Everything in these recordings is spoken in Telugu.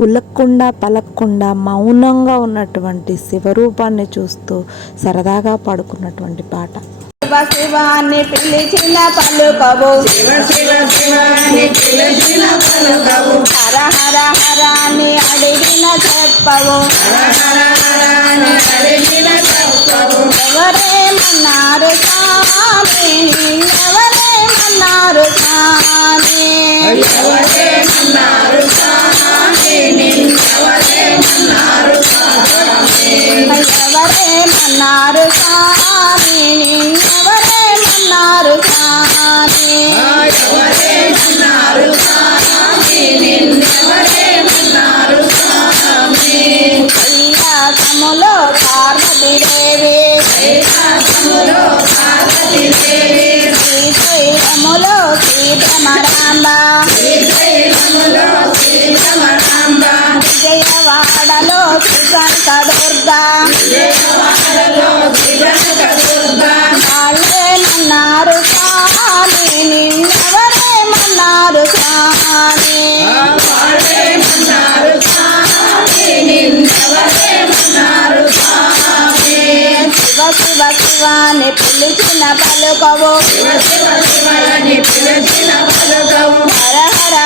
ఉలక్కుండా పలక్కుండా మౌనంగా ఉన్నటువంటి శివరూపాన్ని చూస్తూ సరదాగా పాడుకున్నటువంటి పాట. శివ శివాన్ని పిలిచిన పలుకవు. శివ శివ శివాని పిలిచిన పలుకవు. హర హర హరాన్ని అడిగిన చెప్పవు. హర హర హరాని అడిగిన పార్వతీదేవి శ్రీశైలములో శ్రీభ్రమరాంబ విజయవాడలో శ్రీకాంత దుర్గా. పలుకవు శివ శివ అని పిలిచిన పలుకవు హర హర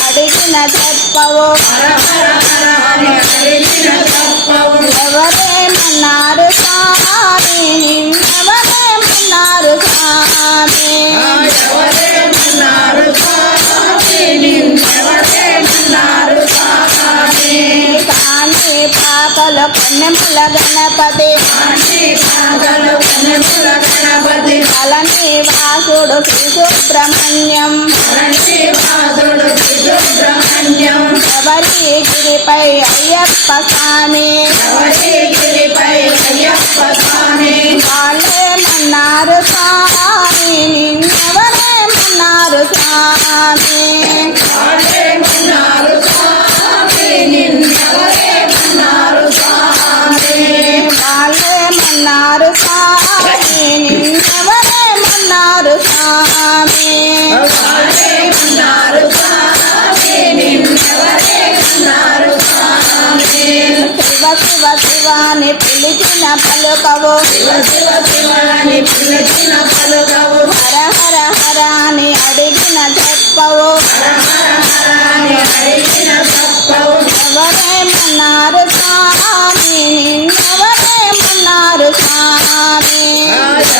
అడిగిన చెప్పవు హర హర హర అని అడిగిన తప్పవు ఎవరేమన్నారు సుబ్రహ్మణ్యం రణివాసుడు సుబ్రహ్మణ్యం శబరిగిరిపై అయ్యప్ప స్వామి. శివ శివ శివాని పిలిచిన పలుకవు. శివ శివాని పిలిచిన పలుకవు. హర హర హరాని అడిగిన చెప్పవు. ఎవరేమన్నారు స్వామి? నిన్నెవరేమన్నారు స్వామి?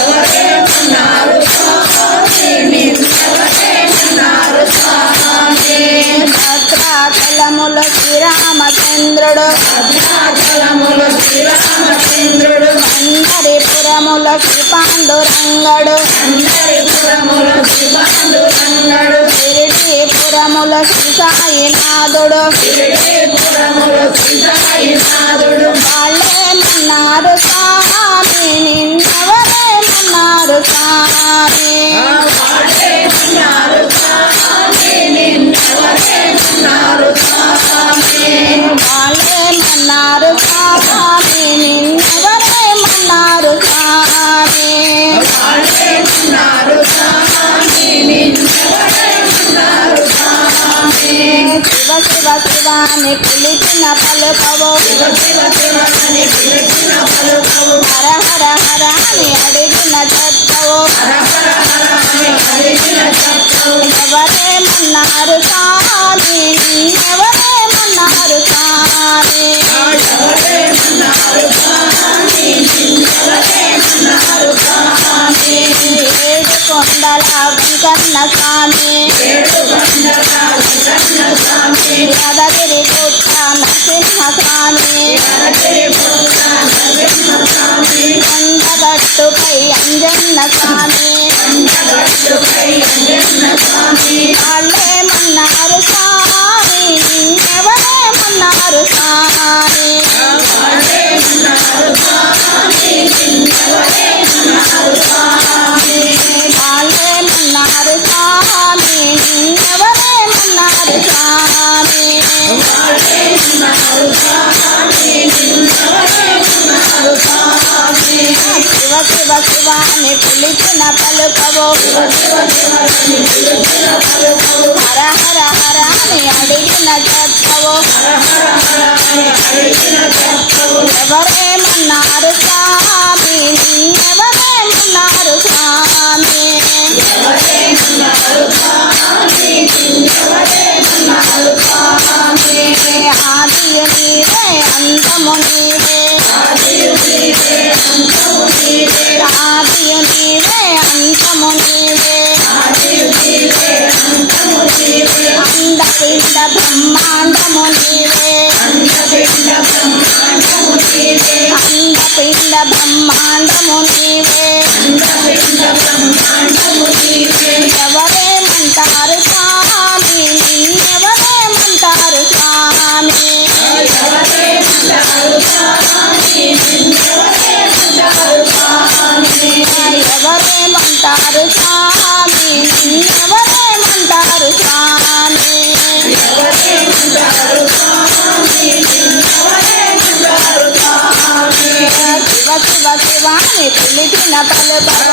ఎవరేమన్నారు స్వామి? నిన్నెవరేమన్నారు స్వామి? భద్రాచలములు శ్రీరామచంద్రుడు శ్రీ పాండురంగడు. అందరిపురములు శ్రీ సాయినాథుడు పురములు వాళ్ళేమన్నారు స్వామి నిన్నవరేమన్నారు స్వామి. పలుకవు హర హర హర అని అడిగిన చెప్పవు ఎవరేమన్నారు శివ శివ శివాని పిలిచిన పలుకవో హర హర హర అని అడిగిన చెప్పవో ఎవరేమన్నారు స్వామి నిన్నెవరేమన్నారు స్వామి ఆది నీవే అందము నీవే. అండపిండ బ్రహ్మాండము నీవే పిలిచిన పలుకవ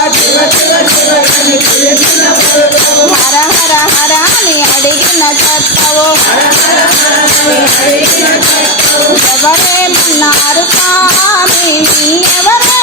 హర హర అని అడిగిన చెత్తవు ఎవరేమన్నారు స్వామి ఎవరే